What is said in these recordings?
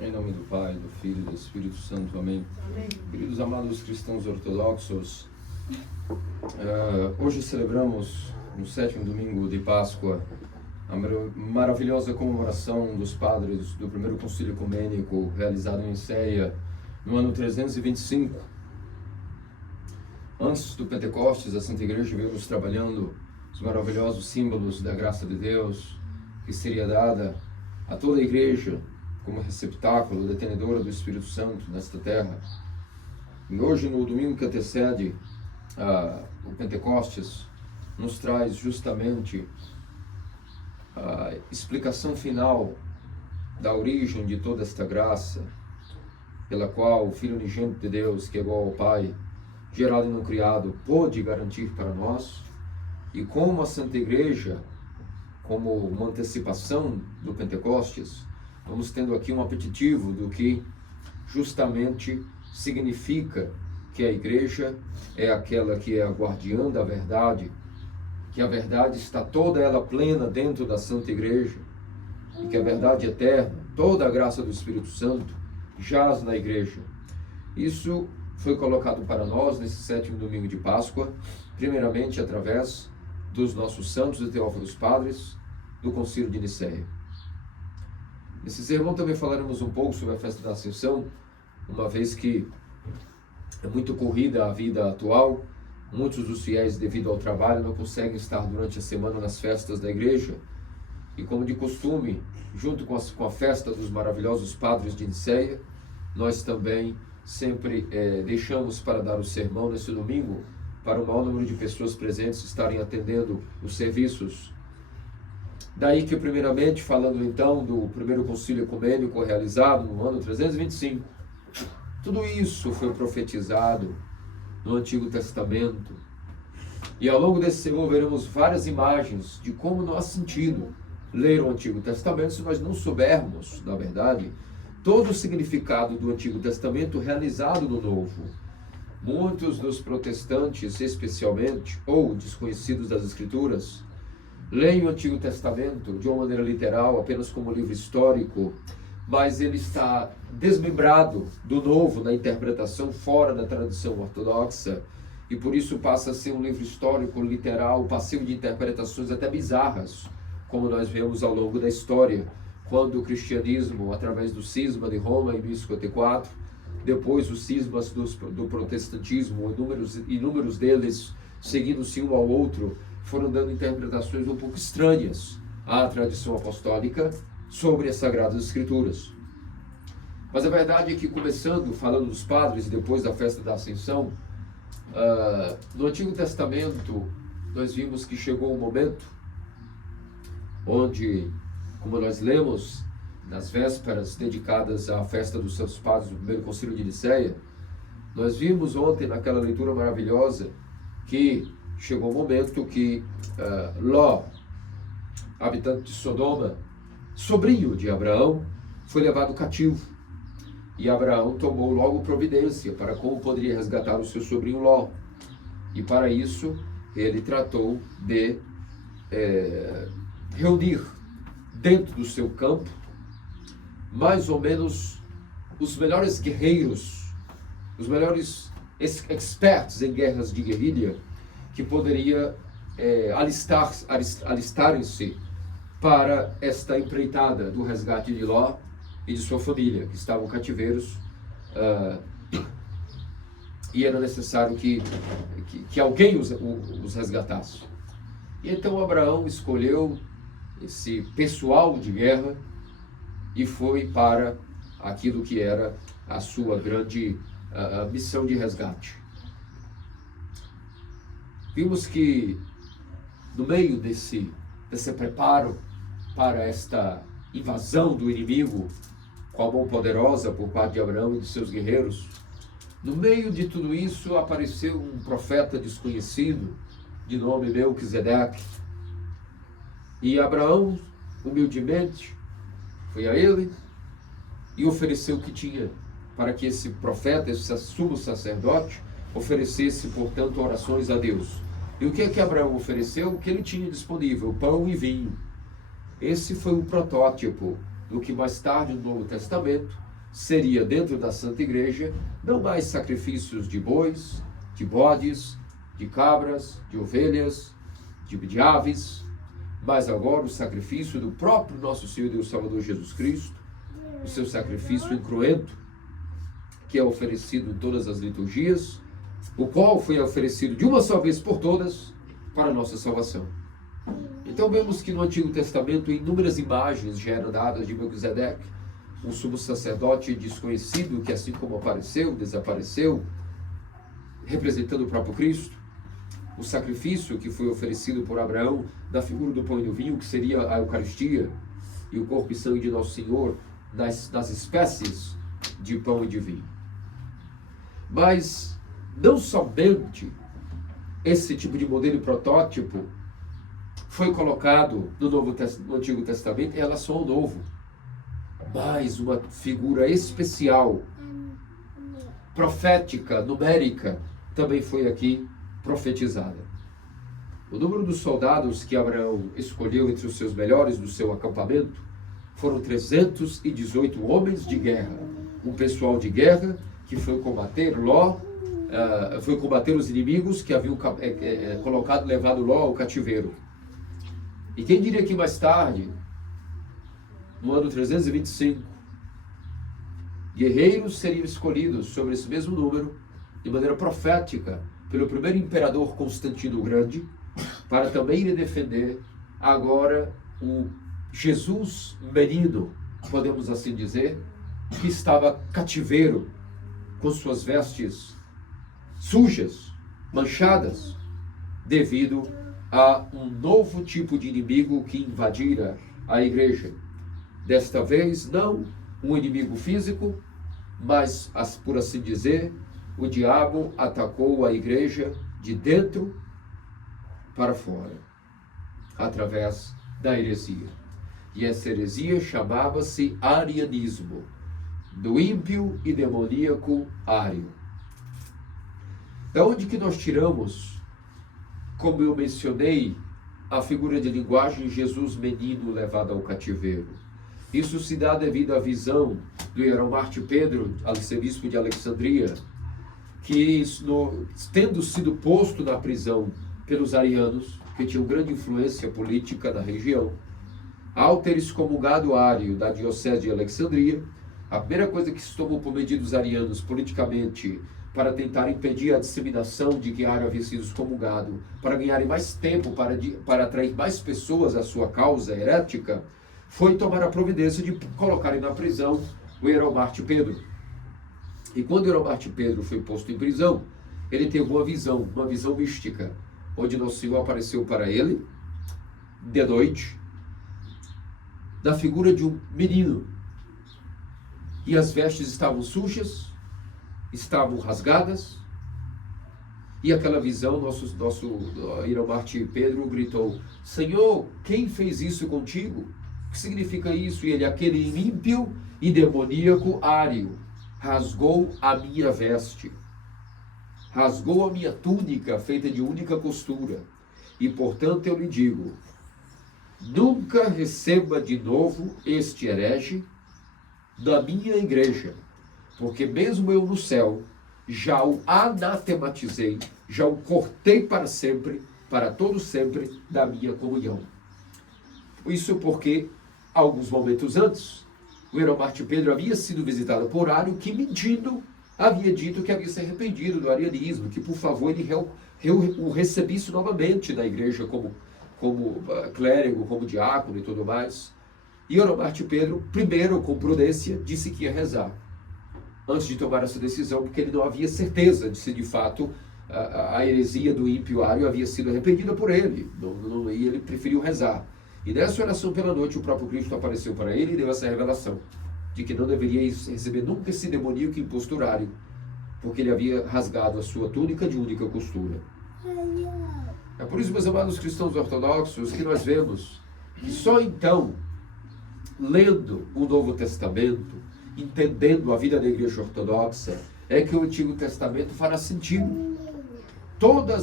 Em nome do Pai, do Filho e do Espírito Santo. Amém. Amém. Queridos amados cristãos ortodoxos, hoje celebramos, no 7º domingo de Páscoa, a maravilhosa comemoração dos padres do primeiro concílio ecumênico realizado em Nicéia no ano 325. Antes do Pentecostes, a Santa Igreja veio nos trabalhando os maravilhosos símbolos da graça de Deus, que seria dada a toda a Igreja como receptáculo detenedora do Espírito Santo nesta terra. E hoje, no domingo que antecede o Pentecostes, nos traz justamente a explicação final da origem de toda esta graça, pela qual o Filho unigênito de Deus, que é igual ao Pai, gerado e não criado, pôde garantir para nós, e como a Santa Igreja, como uma antecipação do Pentecostes, vamos tendo aqui um apetitivo do que justamente significa que a Igreja é aquela que é a guardiã da verdade, que a verdade está toda ela plena dentro da Santa Igreja, e que a verdade eterna, toda a graça do Espírito Santo, jaz na Igreja. Isso foi colocado para nós nesse 7º domingo de Páscoa, primeiramente através dos nossos santos e teófilos padres do Concílio de Nicéia. Nesse sermão também falaremos um pouco sobre a festa da Ascensão, uma vez que é muito corrida a vida atual. Muitos dos fiéis, devido ao trabalho, não conseguem estar durante a semana nas festas da igreja. E como de costume, junto com a festa dos maravilhosos padres de Nicéia, nós também sempre deixamos para dar o sermão nesse domingo, para o maior número de pessoas presentes estarem atendendo os serviços. Daí que, primeiramente, falando então do primeiro concílio ecumênico realizado no ano 325, tudo isso foi profetizado no Antigo Testamento. E ao longo desse sermão veremos várias imagens de como não há sentido ler o Antigo Testamento se nós não soubermos, na verdade, todo o significado do Antigo Testamento realizado no Novo. Muitos dos protestantes, especialmente, ou desconhecidos das Escrituras, leem o Antigo Testamento de uma maneira literal, apenas como livro histórico, mas ele está desmembrado do Novo na interpretação fora da tradição ortodoxa, e por isso passa a ser um livro histórico, literal, passivo de interpretações até bizarras, como nós vemos ao longo da história, quando o cristianismo, através do cisma de Roma em 1054, depois os cismas do protestantismo, inúmeros deles seguindo-se um ao outro, foram dando interpretações um pouco estranhas à tradição apostólica sobre as Sagradas Escrituras. Mas a verdade é que, começando falando dos padres e depois da festa da Ascensão, no Antigo Testamento nós vimos que chegou um momento onde, como nós lemos nas vésperas dedicadas à festa dos Santos Padres do primeiro concílio de Nicéia, nós vimos ontem naquela leitura maravilhosa que chegou um momento que Ló, habitante de Sodoma, sobrinho de Abraão, foi levado cativo. E Abraão tomou logo providência para como poderia resgatar o seu sobrinho Ló. E para isso ele tratou de reunir dentro do seu campo mais ou menos os melhores guerreiros, os melhores experts em guerras de guerrilha, que poderia alistarem-se para esta empreitada do resgate de Ló e de sua família, que estavam cativeiros, e era necessário que alguém os resgatasse. E então Abraão escolheu esse pessoal de guerra e foi para aquilo que era a sua grande missão de resgate. Vimos que no meio desse preparo para esta invasão do inimigo com a mão poderosa por parte de Abraão e de seus guerreiros, no meio de tudo isso apareceu um profeta desconhecido de nome Melquisedeque. E Abraão, humildemente, foi a ele e ofereceu o que tinha para que esse profeta, esse sumo sacerdote, oferecesse, portanto, orações a Deus. E o que é que Abraão ofereceu? O que ele tinha disponível, pão e vinho. Esse foi o protótipo do que mais tarde no Novo Testamento seria dentro da Santa Igreja não mais sacrifícios de bois, de bodes, de cabras, de ovelhas, de aves, mas agora o sacrifício do próprio nosso Senhor e Deus Salvador Jesus Cristo, o seu sacrifício incruento, que é oferecido em todas as liturgias, o qual foi oferecido de uma só vez por todas para a nossa salvação. Então vemos que no Antigo Testamento inúmeras imagens já eram dadas de Melquisedeque, um sumo sacerdote desconhecido que assim como apareceu, desapareceu, representando o próprio Cristo. O sacrifício que foi oferecido por Abraão da figura do pão e do vinho, que seria a Eucaristia, e o corpo e sangue de Nosso Senhor das espécies de pão e de vinho. Mas não somente esse tipo de modelo e protótipo foi colocado no Antigo Testamento em relação ao Novo, mas uma figura especial, profética, numérica, também foi aqui profetizada. O número dos soldados que Abraão escolheu entre os seus melhores do seu acampamento foram 318 homens de guerra, um pessoal de guerra que foi combater foi combater os inimigos que haviam levado Ló ao cativeiro. E quem diria que mais tarde, no ano 325, guerreiros seriam escolhidos sobre esse mesmo número, de maneira profética, pelo primeiro imperador Constantino o Grande, para também ir defender agora o Jesus menino, podemos assim dizer, que estava cativeiro, com suas vestes sujas, manchadas, devido a um novo tipo de inimigo que invadira a igreja. Desta vez, não um inimigo físico, mas, por assim dizer, o diabo atacou a igreja de dentro para fora, através da heresia. E essa heresia chamava-se arianismo, do ímpio e demoníaco Ário. Da onde que nós tiramos, como eu mencionei, a figura de linguagem Jesus menino levado ao cativeiro? Isso se dá devido à visão do Hieromarte Pedro, arcebispo de Alexandria, que, tendo sido posto na prisão pelos arianos, que tinham grande influência política na região, ao ter excomungado Ário da diocese de Alexandria, a primeira coisa que se tomou por meio dos arianos politicamente para tentar impedir a disseminação de que Ário havia sido excomungado, para ganharem mais tempo, para atrair mais pessoas à sua causa herética, foi tomar a providência de colocarem na prisão o Hieromarte Pedro. E quando o Hieromarte Pedro foi posto em prisão, ele teve uma visão mística, onde Nosso Senhor apareceu para ele, de noite, na figura de um menino. E as vestes estavam sujas, estavam rasgadas, e aquela visão, nosso Hieromarte Pedro gritou: Senhor, quem fez isso contigo? O que significa isso? E ele, aquele ímpio e demoníaco Ário, rasgou a minha veste, rasgou a minha túnica feita de única costura, e portanto eu lhe digo, nunca receba de novo este herege da minha igreja, porque mesmo eu no céu já o anatematizei, já o cortei para sempre, para todo sempre, da minha comunhão. Isso porque, alguns momentos antes, o Hieromarte Pedro havia sido visitado por Ário, que, mentindo, havia dito que havia se arrependido do arianismo, que por favor ele o recebesse novamente na igreja como clérigo, como diácono e tudo mais. E Hieromarte Pedro, primeiro, com prudência, disse que ia rezar, antes de tomar essa decisão, porque ele não havia certeza de se de fato a heresia do ímpio Ário havia sido arrependida por ele, e ele preferiu rezar. E nessa oração pela noite, o próprio Cristo apareceu para ele e deu essa revelação, de que não deveria receber nunca esse demoníaco imposturário, porque ele havia rasgado a sua túnica de única costura. É por isso, meus amados cristãos ortodoxos, que nós vemos que só então, lendo o Novo Testamento, entendendo a vida da Igreja Ortodoxa, é que o Antigo Testamento fará sentido. Toda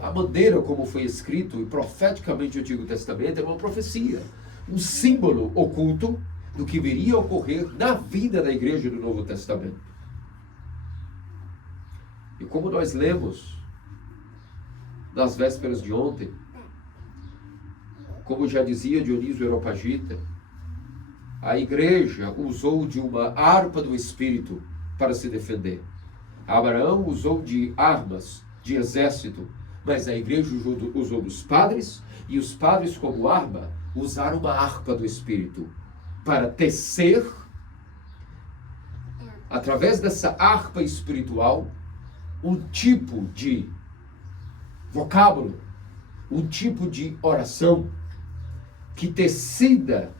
a maneira como foi escrito e profeticamente o Antigo Testamento é uma profecia, um símbolo oculto do que viria a ocorrer na vida da igreja do Novo Testamento. E como nós lemos nas vésperas de ontem, como já dizia Dionísio Areopagita, a igreja usou de uma harpa do Espírito para se defender. Abraão usou de armas, de exército, mas a igreja usou dos padres, e os padres, como arma, usaram uma harpa do Espírito para tecer, através dessa harpa espiritual, um tipo de vocábulo, um tipo de oração que tecida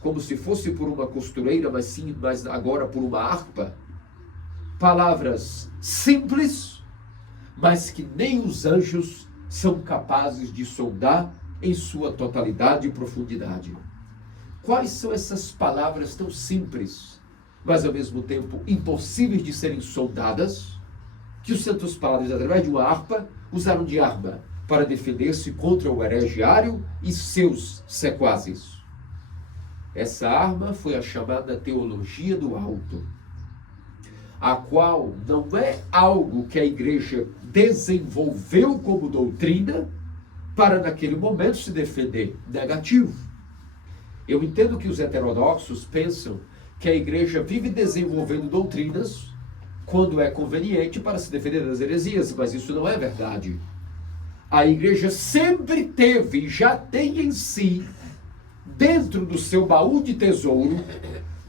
como se fosse por uma costureira, mas agora por uma harpa, palavras simples, mas que nem os anjos são capazes de sondar em sua totalidade e profundidade. Quais são essas palavras tão simples, mas ao mesmo tempo impossíveis de serem sondadas, que os santos padres, através de uma harpa, usaram de arma para defender-se contra o heregiário e seus sequazes? Essa arma foi a chamada teologia do alto, a qual não é algo que a igreja desenvolveu como doutrina para naquele momento se defender. Negativo. Eu entendo que os heterodoxos pensam que a igreja vive desenvolvendo doutrinas quando é conveniente para se defender das heresias, mas isso não é verdade. A igreja sempre teve e já tem em si, dentro do seu baú de tesouro,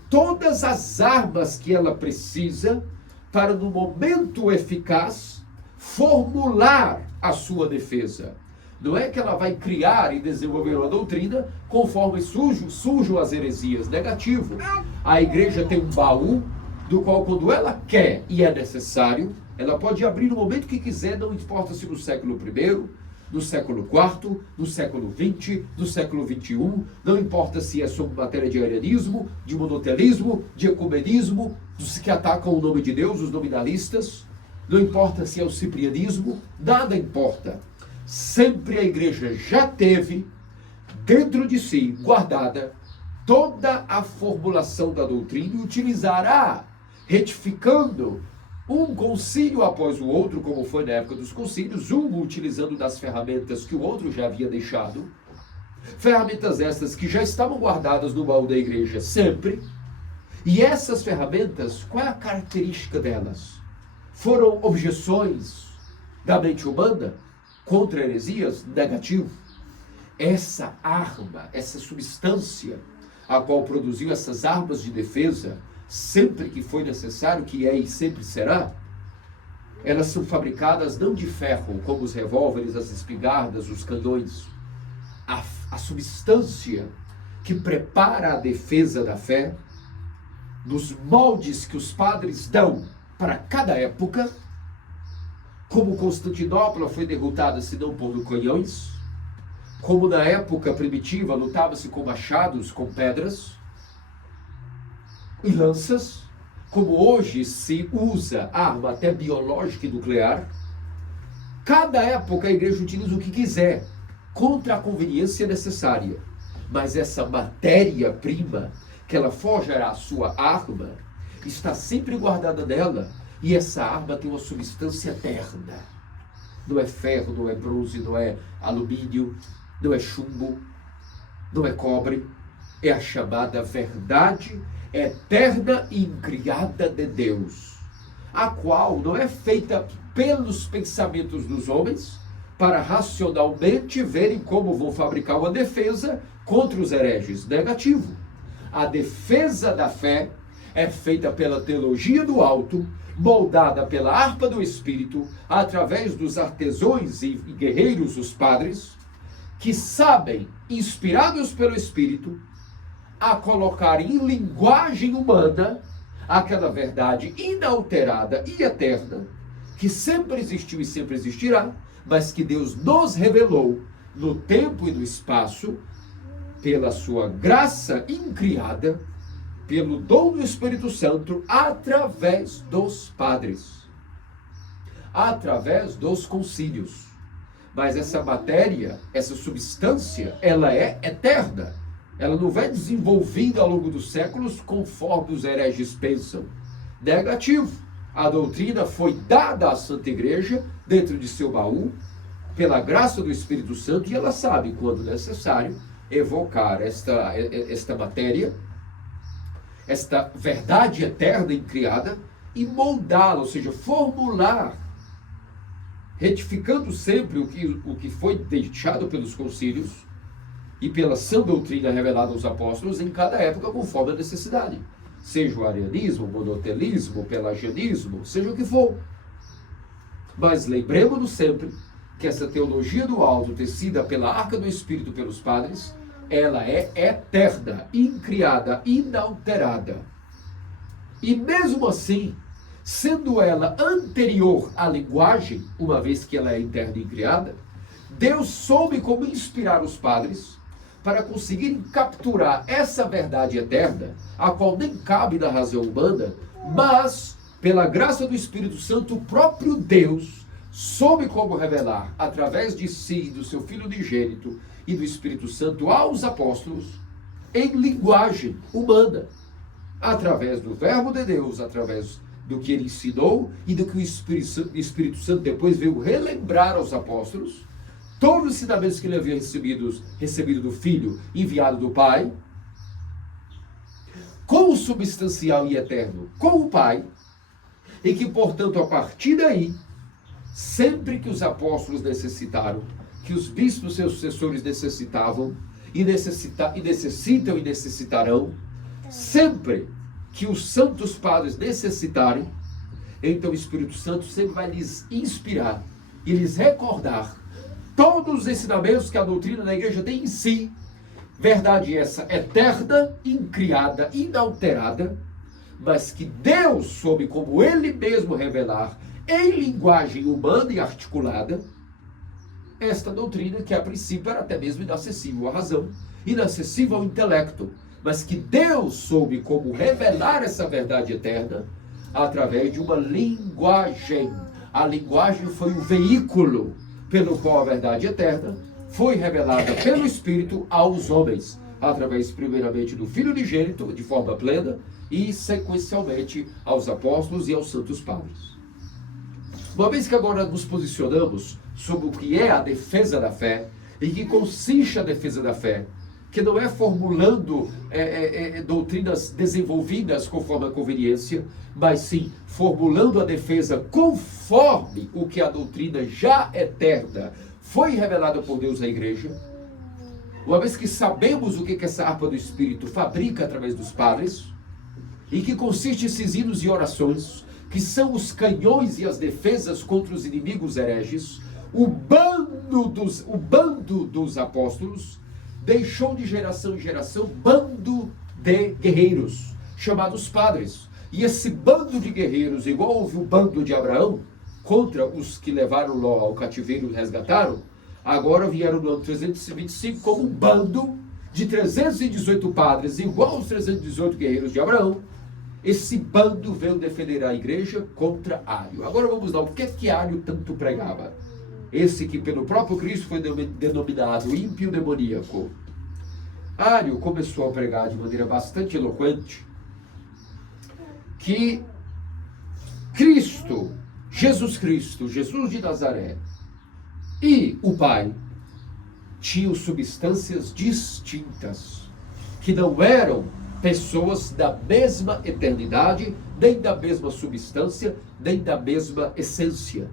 todas as armas que ela precisa para, no momento eficaz, formular a sua defesa. Não é que ela vai criar e desenvolver uma doutrina conforme surjam as heresias. Negativo. A igreja tem um baú do qual, quando ela quer e é necessário, ela pode abrir no momento que quiser, não importa se no século I, no século IV, no século XX, no século XXI, não importa se é sobre matéria de arianismo, de monotelismo, de ecumenismo, dos que atacam o nome de Deus, os nominalistas, não importa se é o ciprianismo, nada importa. Sempre a igreja já teve dentro de si, guardada, toda a formulação da doutrina e utilizará, retificando um concílio após o outro, como foi na época dos concílios, um utilizando das ferramentas que o outro já havia deixado, ferramentas estas que já estavam guardadas no baú da igreja sempre. E essas ferramentas, qual é a característica delas? Foram objeções da mente humana contra heresias? Negativo. Essa arma, essa substância, a qual produziu essas armas de defesa, sempre que foi necessário, que é e sempre será, elas são fabricadas não de ferro, como os revólveres, as espingardas, os canhões. A substância que prepara a defesa da fé, nos moldes que os padres dão para cada época, como Constantinopla foi derrotada, se não por canhões, como na época primitiva lutava-se com machados, com pedras e lanças, como hoje se usa arma até biológica e nuclear. Cada época a igreja utiliza o que quiser, contra a conveniência necessária. Mas essa matéria-prima, que ela forjará a sua arma, está sempre guardada nela, e essa arma tem uma substância eterna. Não é ferro, não é bronze, não é alumínio, não é chumbo, não é cobre, é a chamada verdade eterna e incriada de Deus, a qual não é feita pelos pensamentos dos homens, para racionalmente verem como vão fabricar uma defesa contra os hereges. Negativo. A defesa da fé é feita pela teologia do alto, moldada pela harpa do Espírito, através dos artesãos e guerreiros, os padres, que sabem, inspirados pelo Espírito, a colocar em linguagem humana aquela verdade inalterada e eterna, que sempre existiu e sempre existirá, mas que Deus nos revelou no tempo e no espaço, pela sua graça incriada, pelo dom do Espírito Santo, através dos padres, através dos concílios. Mas essa matéria, essa substância, ela é eterna. ela não vai desenvolvendo ao longo dos séculos conforme os hereges pensam. Negativo. A doutrina foi dada à Santa Igreja dentro de seu baú, pela graça do Espírito Santo, e ela sabe, quando necessário, evocar esta matéria, esta verdade eterna e criada, e moldá-la, ou seja, formular, retificando sempre o que foi deixado pelos concílios e pela sã doutrina revelada aos apóstolos em cada época, conforme a necessidade. Seja o arianismo, o monotelismo, o pelagianismo, seja o que for. Mas lembremos-nos sempre que essa teologia do alto, tecida pela arca do Espírito pelos padres, ela é eterna, incriada, inalterada. E mesmo assim, sendo ela anterior à linguagem, uma vez que ela é eterna e incriada, Deus soube como inspirar os padres para conseguirem capturar essa verdade eterna, a qual nem cabe na razão humana, mas, pela graça do Espírito Santo, o próprio Deus soube como revelar, através de si, do seu Filho unigênito e do Espírito Santo, aos apóstolos, em linguagem humana, através do Verbo de Deus, através do que ele ensinou e do que o Espírito Santo depois veio relembrar aos apóstolos, todos os ensinamentos que ele havia recebido do Filho, enviado do Pai, com o substancial e eterno, com o Pai, e que, portanto, a partir daí, sempre que os apóstolos necessitaram, que os bispos, seus sucessores, necessitavam, e necessitam e necessitarão, sempre que os santos padres necessitarem, então o Espírito Santo sempre vai lhes inspirar e lhes recordar todos os ensinamentos que a doutrina da igreja tem em si, verdade essa eterna, incriada, inalterada, mas que Deus soube como ele mesmo revelar em linguagem humana e articulada esta doutrina que a princípio era até mesmo inacessível à razão, inacessível ao intelecto, mas que Deus soube como revelar essa verdade eterna através de uma linguagem. A linguagem foi o veículo pelo qual a verdade eterna foi revelada pelo Espírito aos homens, através primeiramente do Filho unigênito, de forma plena, e sequencialmente aos apóstolos e aos santos padres. Uma vez que agora nos posicionamos sobre o que é a defesa da fé, e que consiste a defesa da fé, que não é formulando doutrinas desenvolvidas conforme a conveniência, mas sim formulando a defesa conforme o que a doutrina já eterna foi revelada por Deus à igreja. Uma vez que sabemos o que essa harpa do Espírito fabrica através dos padres, e que consiste esses hinos e orações, que são os canhões e as defesas contra os inimigos hereges, o bando dos apóstolos deixou de geração em geração bando de guerreiros, chamados padres. E esse bando de guerreiros, igual houve o bando de Abraão, contra os que levaram Ló ao cativeiro e resgataram, agora vieram no ano 325 como um bando de 318 padres, igual aos 318 guerreiros de Abraão. Esse bando veio defender a igreja contra Ário. Agora vamos lá, o que é que Ário tanto pregava? Esse que pelo próprio Cristo foi denominado ímpio demoníaco. Ário começou a pregar de maneira bastante eloquente que Cristo, Jesus de Nazaré e o Pai tinham substâncias distintas, que não eram pessoas da mesma eternidade, nem da mesma substância, nem da mesma essência,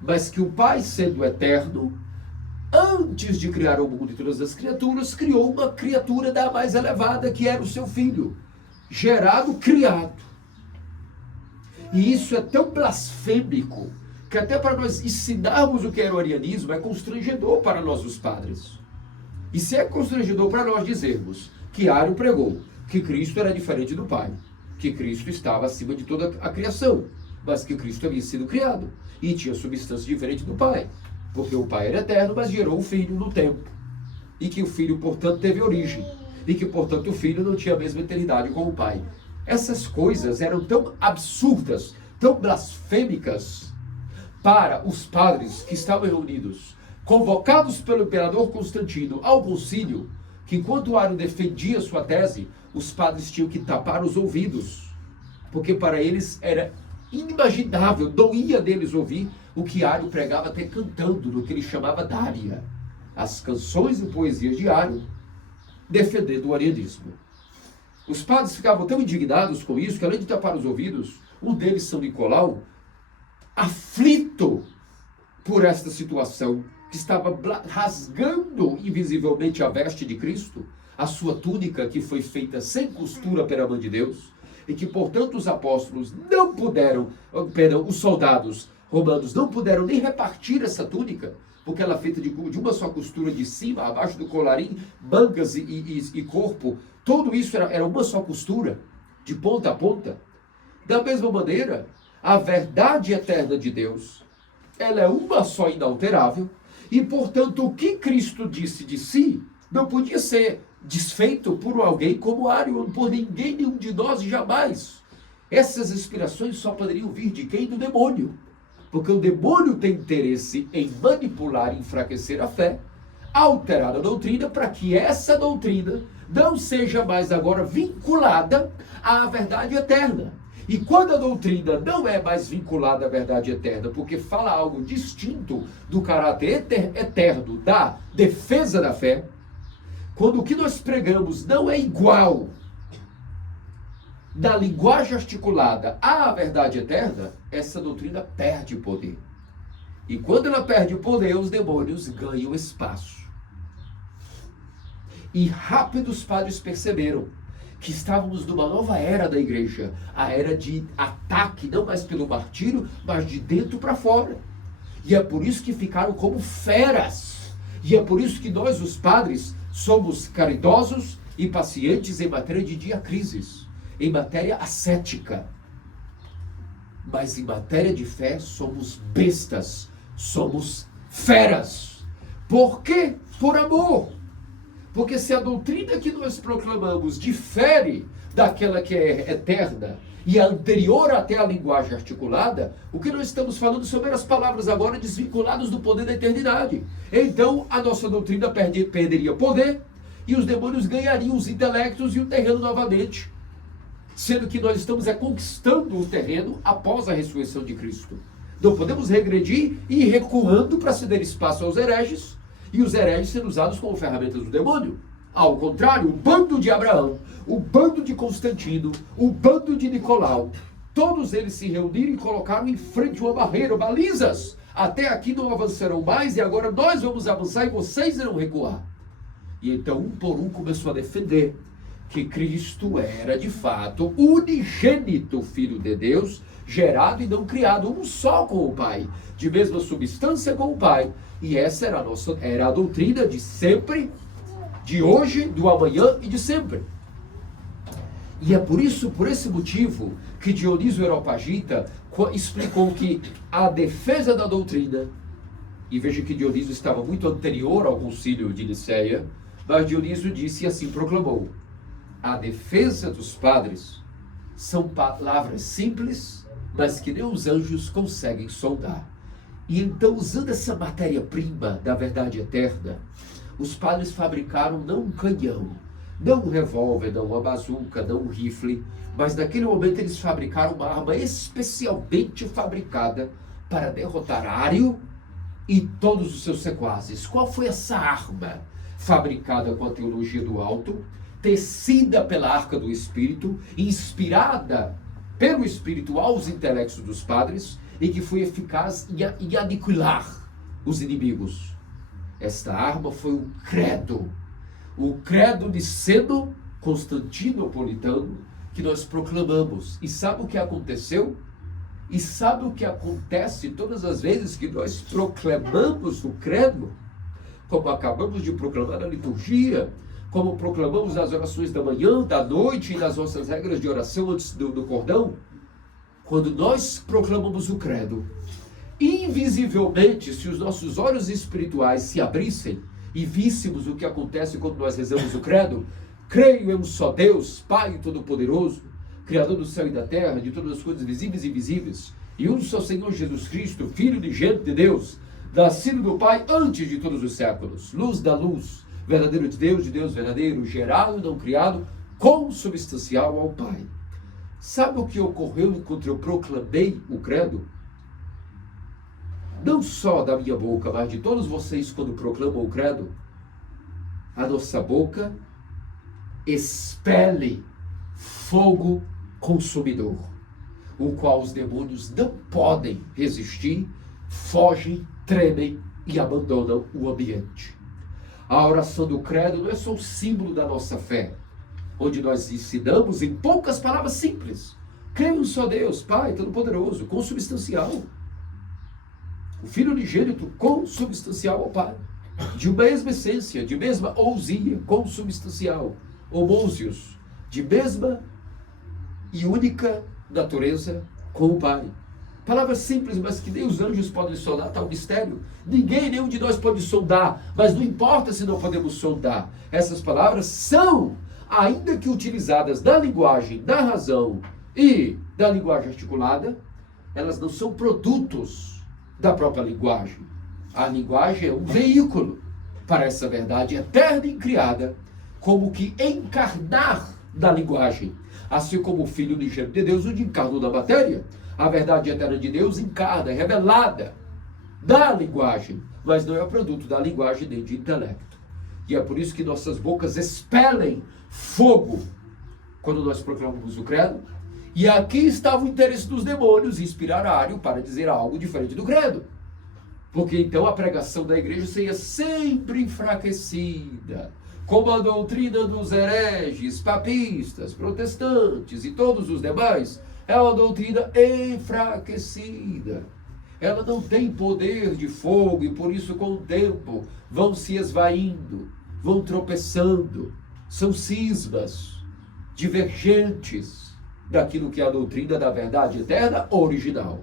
mas que o Pai, sendo eterno, antes de criar o mundo e todas as criaturas, criou uma criatura da mais elevada, que era o seu Filho, gerado, criado. E isso é tão blasfêmico, que até para nós ensinarmos o que era o arianismo, é constrangedor para nós os padres. E se é constrangedor para nós dizermos que Ário pregou que Cristo era diferente do Pai, que Cristo estava acima de toda a criação, mas que Cristo havia sido criado e tinha substância diferente do Pai, porque o Pai era eterno, mas gerou o Filho no tempo, e que o Filho, portanto, teve origem, e que, portanto, o Filho não tinha a mesma eternidade como o Pai. Essas coisas eram tão absurdas, tão blasfêmicas para os padres que estavam reunidos, convocados pelo imperador Constantino ao concílio, que enquanto o Ario defendia sua tese, os padres tinham que tapar os ouvidos, porque para eles era inimaginável, doía deles ouvir o que Ario pregava até cantando, no que ele chamava Dária, as canções e poesias de Ario, defendendo o arianismo. Os padres ficavam tão indignados com isso, que além de tapar os ouvidos, um deles, São Nicolau, aflito por esta situação, que estava rasgando invisivelmente a veste de Cristo, a sua túnica que foi feita sem costura pela mão de Deus, e que, portanto, os apóstolos não puderam, os soldados romanos não puderam nem repartir essa túnica, porque ela é feita de uma só costura de cima, abaixo do colarinho, mangas e corpo, tudo isso era uma só costura, de ponta a ponta. Da mesma maneira, a verdade eterna de Deus, ela é uma só inalterável, e, portanto, o que Cristo disse de si não podia ser desfeito por alguém como Ario, por ninguém, nenhum de nós, jamais. Essas inspirações só poderiam vir de quem? Do demônio. Porque o demônio tem interesse em manipular e enfraquecer a fé, alterar a doutrina, para que essa doutrina não seja mais agora vinculada à verdade eterna. E quando a doutrina não é mais vinculada à verdade eterna, porque fala algo distinto do caráter eterno da defesa da fé, quando o que nós pregamos não é igual da linguagem articulada à verdade eterna, essa doutrina perde poder. E quando ela perde poder, os demônios ganham espaço. E rápido os padres perceberam que estávamos numa nova era da igreja, a era de ataque, não mais pelo martírio, mas de dentro para fora. E é por isso que ficaram como feras. E é por isso que nós, os padres, somos caridosos e pacientes em matéria de diacrises, em matéria ascética. Mas em matéria de fé, somos bestas, somos feras. Por quê? Por amor. Porque se a doutrina que nós proclamamos difere daquela que é eterna e é anterior até a linguagem articulada, o que nós estamos falando são meras palavras agora desvinculadas do poder da eternidade. Então a nossa doutrina perderia poder e os demônios ganhariam os intelectos e o terreno novamente, sendo que nós estamos conquistando o terreno após a ressurreição de Cristo. Não podemos regredir e ir recuando para ceder espaço aos hereges, e os hereges sendo usados como ferramentas do demônio. Ao contrário, o bando de Abraão, o bando de Constantino, o bando de Nicolau, todos eles se reuniram e colocaram em frente uma barreira, balizas. Até aqui não avançarão mais, e agora nós vamos avançar e vocês irão recuar. E então, um por um, começou a defender que Cristo era, de fato, unigênito Filho de Deus, gerado e não criado, um só com o Pai, de mesma substância com o Pai. E essa era a doutrina de sempre, de hoje, do amanhã e de sempre. E é por esse motivo, que Dionísio Areopagita explicou que a defesa da doutrina, e veja que Dionísio estava muito anterior ao concílio de Nicéia, mas Dionísio disse e assim proclamou: a defesa dos padres são palavras simples, mas que nem os anjos conseguem sondar. E então, usando essa matéria-prima da verdade eterna, os padres fabricaram não um canhão, não um revólver, não uma bazuca, não um rifle, mas naquele momento eles fabricaram uma arma especialmente fabricada para derrotar Ario e todos os seus sequazes. Qual foi essa arma? Fabricada com a teologia do alto, tecida pela arca do Espírito, inspirada pelo Espírito aos intelectos dos padres, e que foi eficaz em aniquilar os inimigos. Esta arma foi o credo niceno constantinopolitano, que nós proclamamos. E sabe o que aconteceu? E sabe o que acontece todas as vezes que nós proclamamos o credo? Como acabamos de proclamar na liturgia, como proclamamos nas orações da manhã, da noite e nas nossas regras de oração antes do cordão. Quando nós proclamamos o credo, invisivelmente, se os nossos olhos espirituais se abrissem e víssemos o que acontece quando nós rezamos o credo, creio em um só Deus, Pai Todo-Poderoso, Criador do céu e da terra, de todas as coisas visíveis e invisíveis, e um só Senhor Jesus Cristo, Filho unigênito de Deus, nascido do Pai antes de todos os séculos, luz da luz, verdadeiro de Deus verdadeiro, gerado, não criado, consubstancial ao Pai. Sabe o que ocorreu enquanto eu proclamei o credo? Não só da minha boca, mas de todos vocês quando proclamam o credo, a nossa boca expele fogo consumidor, o qual os demônios não podem resistir, fogem, tremem e abandonam o ambiente. A oração do credo não é só um símbolo da nossa fé, onde nós ensinamos em poucas palavras simples: creio em só Deus, Pai Todo-Poderoso, consubstancial, o Filho unigênito, consubstancial ao Pai, de mesma essência, de mesma ousia, consubstancial, homousios, de mesma e única natureza com o Pai. Palavras simples, mas que nem os anjos podem sondar tal mistério. Ninguém, nenhum de nós pode sondar, mas não importa se não podemos sondar. Essas palavras são, ainda que utilizadas na linguagem da razão e da linguagem articulada, elas não são produtos da própria linguagem. A linguagem é um veículo para essa verdade eterna e incriada, como que encarnar da linguagem. Assim como o Filho unigênito de Deus, onde encarnou na matéria, a verdade eterna de Deus encarna, é revelada da linguagem, mas não é produto da linguagem nem de intelecto. E é por isso que nossas bocas expelem fogo quando nós proclamamos o credo. E aqui estava o interesse dos demônios, inspirar Ário para dizer algo diferente do credo. Porque então a pregação da igreja seria sempre enfraquecida, como a doutrina dos hereges, papistas, protestantes e todos os demais. É uma doutrina enfraquecida. Ela não tem poder de fogo e por isso com o tempo vão se esvaindo, vão tropeçando. São cismas divergentes daquilo que é a doutrina da verdade eterna original.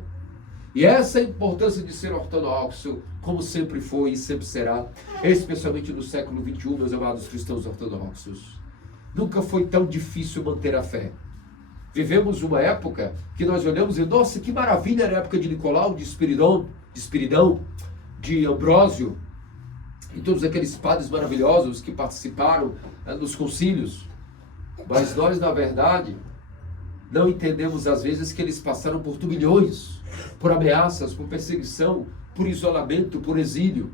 E essa é a importância de ser ortodoxo, como sempre foi e sempre será, especialmente no século XXI, meus amados cristãos ortodoxos. Nunca foi tão difícil manter a fé. Vivemos uma época que nós olhamos e, nossa, que maravilha, era a época de Nicolau, de Espiridão, de Ambrósio, e todos aqueles padres maravilhosos que participaram nos concílios. Mas nós, na verdade, não entendemos às vezes que eles passaram por turbilhões, por ameaças, por perseguição, por isolamento, por exílio.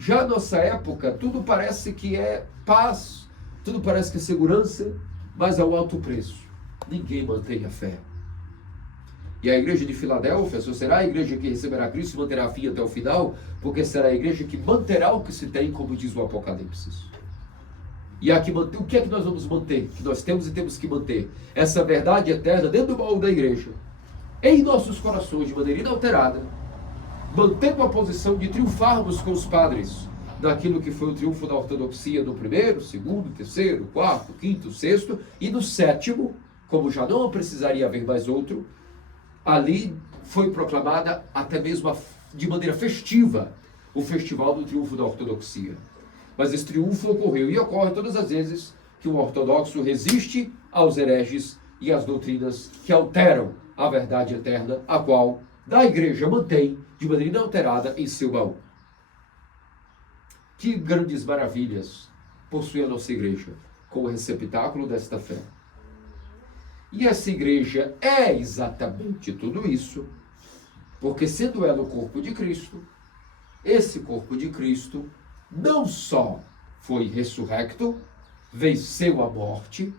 Já na nossa época, tudo parece que é paz, tudo parece que é segurança, mas ao alto preço. Ninguém mantém a fé. E a igreja de Filadélfia só será a igreja que receberá Cristo e manterá a fim até o final, porque será a igreja que manterá o que se tem, como diz o Apocalipse. E aqui, o que é que nós vamos manter? Que nós temos e temos que manter essa verdade eterna dentro do baú da igreja, em nossos corações, de maneira inalterada, mantendo a posição de triunfarmos com os padres daquilo que foi o triunfo da ortodoxia no primeiro, segundo, terceiro, quarto, quinto, sexto, e no sétimo, como já não precisaria haver mais outro, ali foi proclamada até mesmo de maneira festiva o festival do triunfo da ortodoxia. Mas esse triunfo ocorreu e ocorre todas as vezes que o ortodoxo resiste aos hereges e às doutrinas que alteram a verdade eterna, a qual da igreja mantém de maneira inalterada em seu baú. Que grandes maravilhas possui a nossa igreja como receptáculo desta fé. E essa igreja é exatamente tudo isso, porque sendo ela o corpo de Cristo, esse corpo de Cristo não só foi ressurrecto, venceu a morte,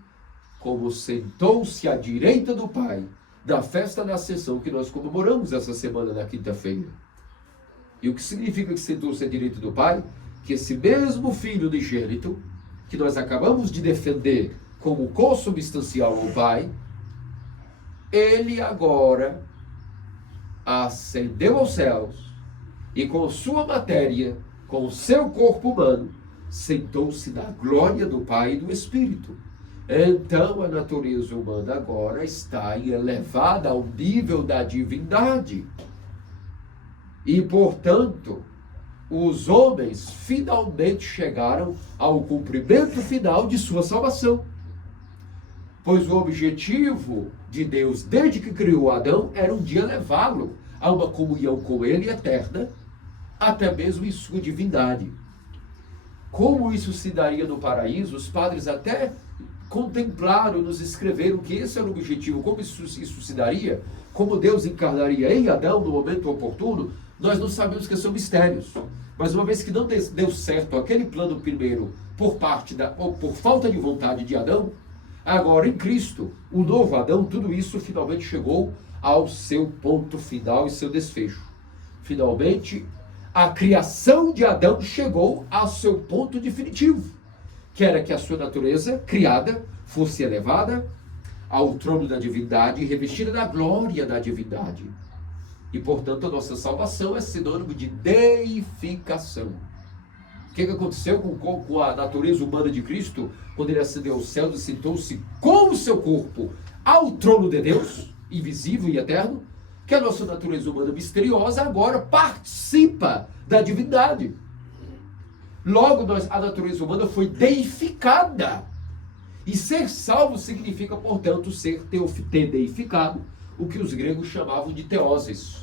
como sentou-se à direita do Pai, da festa da Ascensão que nós comemoramos essa semana na quinta-feira. E o que significa que sentou-se à direita do Pai? Que esse mesmo Filho unigênito, que nós acabamos de defender como consubstancial ao Pai, ele agora ascendeu aos céus e com sua matéria, com o seu corpo humano, sentou-se na glória do Pai e do Espírito. Então a natureza humana agora está elevada ao nível da divindade. E, portanto, os homens finalmente chegaram ao cumprimento final de sua salvação. Pois o objetivo de Deus, desde que criou Adão, era um dia levá-lo a uma comunhão com ele eterna, até mesmo em sua divindade. Como isso se daria no paraíso, os padres até contemplaram, nos escreveram que esse era o objetivo. Como isso se daria, como Deus encarnaria em Adão no momento oportuno, nós não sabemos, que são mistérios. Mas uma vez que não deu certo aquele plano primeiro ou por falta de vontade de Adão, agora em Cristo, o novo Adão, tudo isso finalmente chegou ao seu ponto final e seu desfecho. Finalmente, a criação de Adão chegou ao seu ponto definitivo, que era que a sua natureza criada fosse elevada ao trono da divindade e revestida da glória da divindade. E, portanto, a nossa salvação é sinônimo de deificação. O que aconteceu com a natureza humana de Cristo, quando ele ascendeu aos céus e sentou-se com o seu corpo ao trono de Deus, invisível e eterno? Que a nossa natureza humana misteriosa agora participa da divindade. Logo, a natureza humana foi deificada. E ser salvo significa, portanto, ter deificado, o que os gregos chamavam de teoses.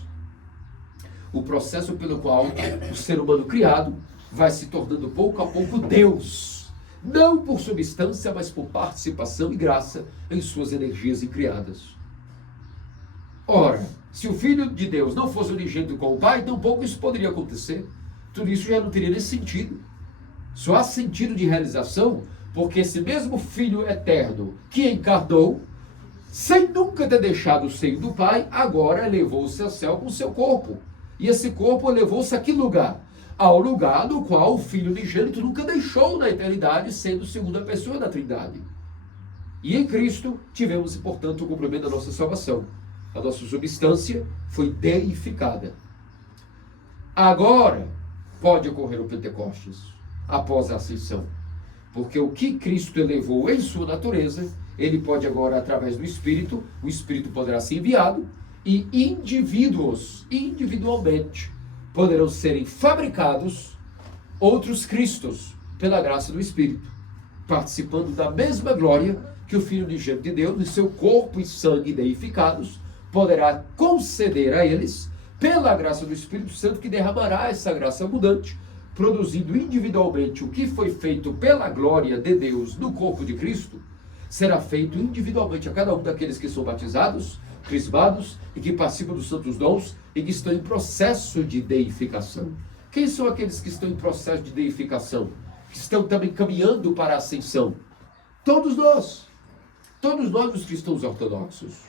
O processo pelo qual o ser humano criado vai se tornando pouco a pouco Deus. Não por substância, mas por participação e graça em suas energias incriadas. Ora, se o Filho de Deus não fosse unigênito com o Pai, tampouco isso poderia acontecer. Tudo isso já não teria nesse sentido. Só há sentido de realização porque esse mesmo Filho eterno que encarnou, sem nunca ter deixado o seio do Pai, agora elevou-se ao céu com seu corpo. E esse corpo elevou-se a que lugar? Ao lugar no qual o Filho unigênito nunca deixou na eternidade, sendo segunda pessoa da Trindade. E em Cristo tivemos, portanto, o cumprimento da nossa salvação. A nossa substância foi deificada. Agora pode ocorrer o Pentecostes, após a ascensão. Porque o que Cristo elevou em sua natureza, ele pode agora, através do Espírito, o Espírito poderá ser enviado, e indivíduos, individualmente, poderão serem fabricados outros Cristos, pela graça do Espírito, participando da mesma glória que o Filho unigênito de Deus, em seu corpo e sangue deificados, poderá conceder a eles, pela graça do Espírito Santo, que derramará essa graça abundante, produzindo individualmente o que foi feito pela glória de Deus no corpo de Cristo, será feito individualmente a cada um daqueles que são batizados, crismados e que participam dos santos dons e que estão em processo de deificação. Quem são aqueles que estão em processo de deificação? Que estão também caminhando para a ascensão? Todos nós os cristãos ortodoxos.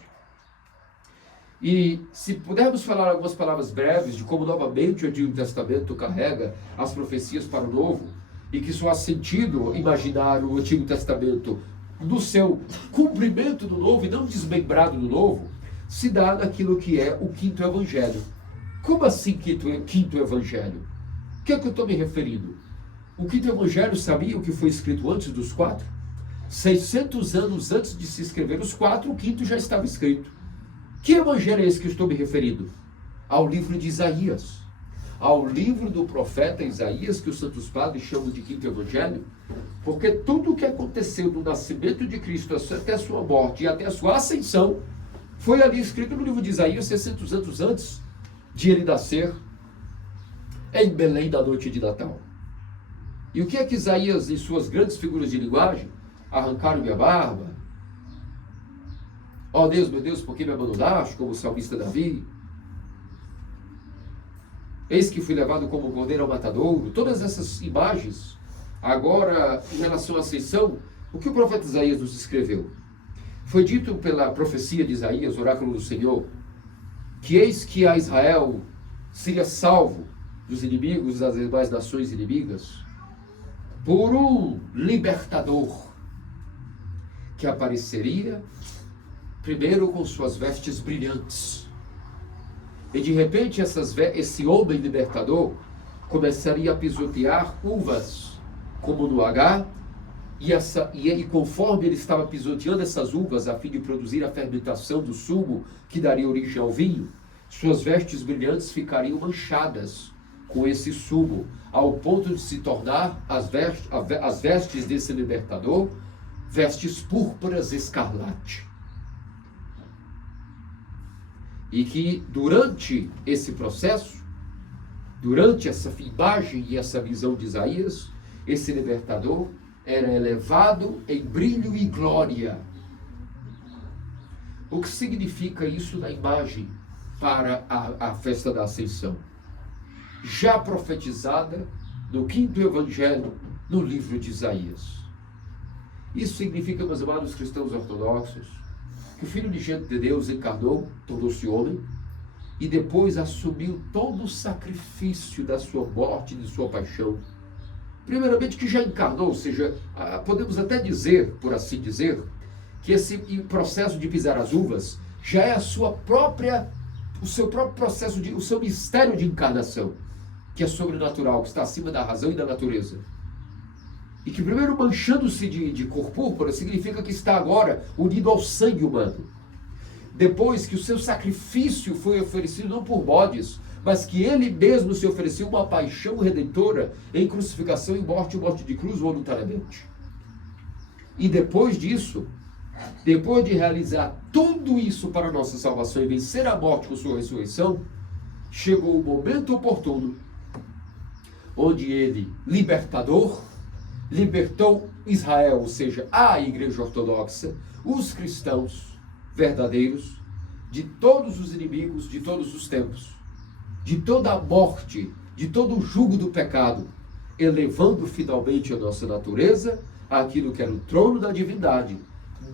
E se pudermos falar algumas palavras breves de como novamente o Antigo Testamento carrega as profecias para o Novo, e que só há sentido imaginar o Antigo Testamento no seu cumprimento do Novo e não desmembrado do Novo, se dá naquilo que é o quinto evangelho. Como assim quinto evangelho? O que é que eu estou me referindo? O quinto evangelho sabia o que foi escrito antes dos quatro? 600 anos antes de se escrever os quatro, o quinto já estava escrito. Que evangelho é esse que eu estou me referindo? Ao livro de Isaías. Ao livro do profeta Isaías, que os santos padres chamam de quinto evangelho, porque tudo o que aconteceu do nascimento de Cristo até a sua morte e até a sua ascensão, foi ali escrito no livro de Isaías 600 anos antes de ele nascer em Belém da noite de Natal. E o que é que Isaías, em suas grandes figuras de linguagem, arrancaram minha barba, ó Deus, meu Deus, por que me abandonaste, como o salmista Davi? Eis que fui levado como cordeiro ao matadouro. Todas essas imagens, agora, em relação à ascensão, o que o profeta Isaías nos escreveu? Foi dito pela profecia de Isaías, oráculo do Senhor, que eis que a Israel seria salvo dos inimigos das demais nações inimigas, por um libertador, que apareceria primeiro com suas vestes brilhantes. E de repente esse homem libertador começaria a pisotear uvas, como no H, e conforme ele estava pisoteando essas uvas a fim de produzir a fermentação do sumo que daria origem ao vinho, suas vestes brilhantes ficariam manchadas com esse sumo, ao ponto de se tornar as vestes desse libertador vestes púrpuras escarlate. E que durante esse processo, durante essa imagem e essa visão de Isaías, esse libertador era elevado em brilho e glória. O que significa isso na imagem para a festa da Ascensão? Já profetizada no 5º Evangelho, no livro de Isaías. Isso significa, meus amados cristãos ortodoxos, que o Filho unigênito de Deus encarnou, tornou-se homem, e depois assumiu todo o sacrifício da sua morte e de sua paixão. Primeiramente que já encarnou, ou seja, podemos até dizer, por assim dizer, que esse processo de pisar as uvas já é o seu próprio processo, o seu mistério de encarnação, que é sobrenatural, que está acima da razão e da natureza. E que primeiro manchando-se de cor púrpura significa que está agora unido ao sangue humano. Depois que o seu sacrifício foi oferecido não por bodes, mas que ele mesmo se ofereceu uma paixão redentora em crucificação e morte de cruz voluntariamente. E depois disso, depois de realizar tudo isso para a nossa salvação e vencer a morte com sua ressurreição, chegou o momento oportuno, onde ele, libertador, libertou Israel, ou seja, a Igreja Ortodoxa, os cristãos verdadeiros, de todos os inimigos, de todos os tempos, de toda a morte, de todo o jugo do pecado, elevando finalmente a nossa natureza àquilo que era o trono da divindade,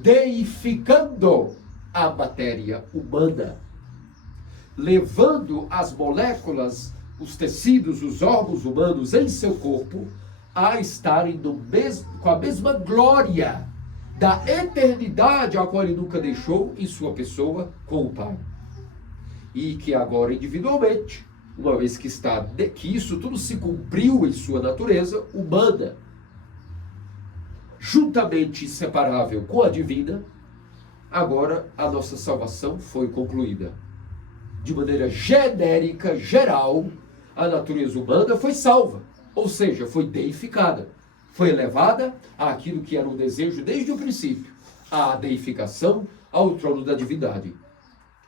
deificando a matéria humana, levando as moléculas, os tecidos, os órgãos humanos em seu corpo a estarem com a mesma glória da eternidade a qual ele nunca deixou em sua pessoa com o Pai. E que agora individualmente, uma vez que isso tudo se cumpriu em sua natureza humana, juntamente inseparável com a divina, agora a nossa salvação foi concluída. De maneira genérica, geral, a natureza humana foi salva, ou seja, foi deificada, foi elevada àquilo que era um desejo desde o princípio, à deificação, ao trono da divindade.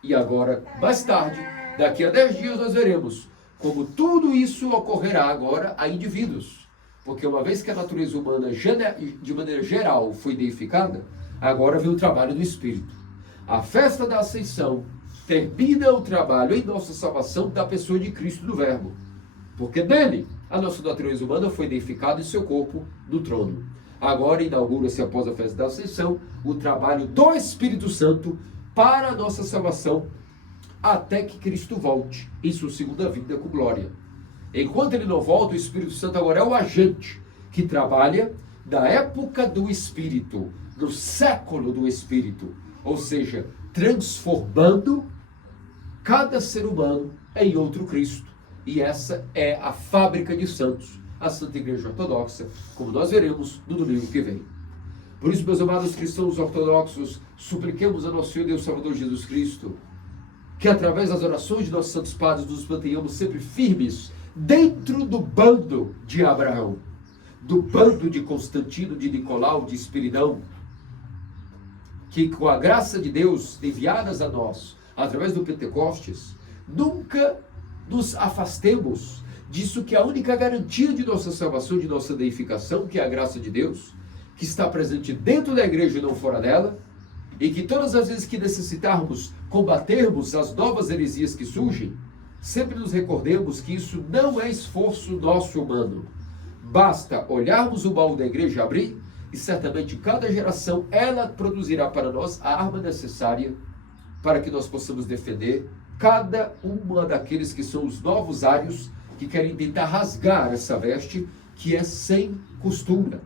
E agora, mais tarde, daqui a 10 dias nós veremos como tudo isso ocorrerá agora a indivíduos. Porque uma vez que a natureza humana, de maneira geral, foi deificada, agora vem o trabalho do Espírito. A festa da Ascensão termina o trabalho em nossa salvação da pessoa de Cristo do Verbo. Porque nele, a nossa natureza humana foi deificada em seu corpo no trono. Agora inaugura-se, após a festa da Ascensão, o trabalho do Espírito Santo para a nossa salvação, até que Cristo volte em sua segunda vinda com glória. Enquanto ele não volta, o Espírito Santo agora é o agente que trabalha da época do Espírito, do século do Espírito, ou seja, transformando cada ser humano em outro Cristo. E essa é a fábrica de santos, a Santa Igreja Ortodoxa, como nós veremos no domingo que vem. Por isso, meus amados cristãos ortodoxos, supliquemos a nosso Senhor Deus Salvador Jesus Cristo, que através das orações de nossos santos padres nos mantenhamos sempre firmes dentro do bando de Abraão, do bando de Constantino, de Nicolau, de Espiridão, que com a graça de Deus enviadas a nós, através do Pentecostes, nunca nos afastemos disso que é a única garantia de nossa salvação, de nossa deificação, que é a graça de Deus, que está presente dentro da igreja e não fora dela, e que todas as vezes que necessitarmos combatermos as novas heresias que surgem, sempre nos recordemos que isso não é esforço nosso humano. Basta olharmos o baú da igreja abrir, e certamente cada geração, ela produzirá para nós a arma necessária para que nós possamos defender cada uma daqueles que são os novos ários que querem tentar rasgar essa veste que é sem costura.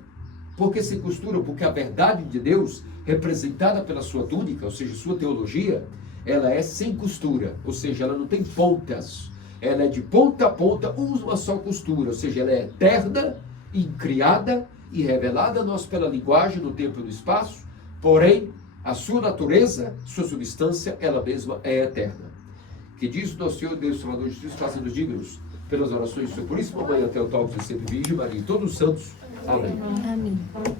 Por que sem costura? Porque a verdade de Deus, representada pela sua túnica, ou seja, sua teologia, ela é sem costura, ou seja, ela não tem pontas. Ela é de ponta a ponta, uma só costura, ou seja, ela é eterna, incriada e revelada a nós pela linguagem, no tempo e no espaço, porém, a sua natureza, sua substância, ela mesma é eterna. Que diz o nosso Senhor Deus Salvador Jesus, faça-nos dignos pelas orações de sua puríssima mãe, até o toque de sempre Virgem Maria e todos os santos. Amém. Amém.